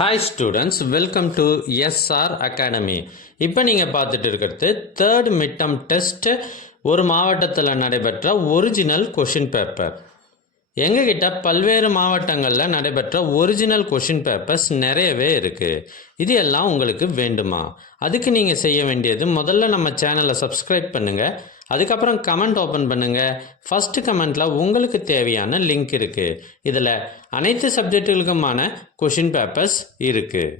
Hi students, welcome to SR academy. இப்போ நீங்கள் பார்த்துட்டு இருக்கிறது தேர்ட் மிட்டம் டெஸ்ட் ஒரு மாவட்டத்தில் நடைபெற்ற ஒரிஜினல் கொஷின் பேப்பர். எங்ககிட்ட பல்வேறு மாவட்டங்களில் நடைபெற்ற ஒரிஜினல் கொஷின் பேப்பர்ஸ் நிறையவே இருக்குது. இது எல்லாம் உங்களுக்கு வேண்டுமா? அதுக்கு நீங்கள் செய்ய வேண்டியது, முதல்ல நம்ம சேனலை சப்ஸ்கிரைப் பண்ணுங்கள். அதுக்கப்புறம் கமெண்ட் ஓப்பன் பண்ணுங்கள். ஃபஸ்ட்டு கமெண்ட்டில் உங்களுக்கு தேவையான லிங்க் இருக்குது. இதில் அனைத்து சப்ஜெக்டுகளுக்குமான கொஷின் பேப்பர்ஸ் இருக்குது.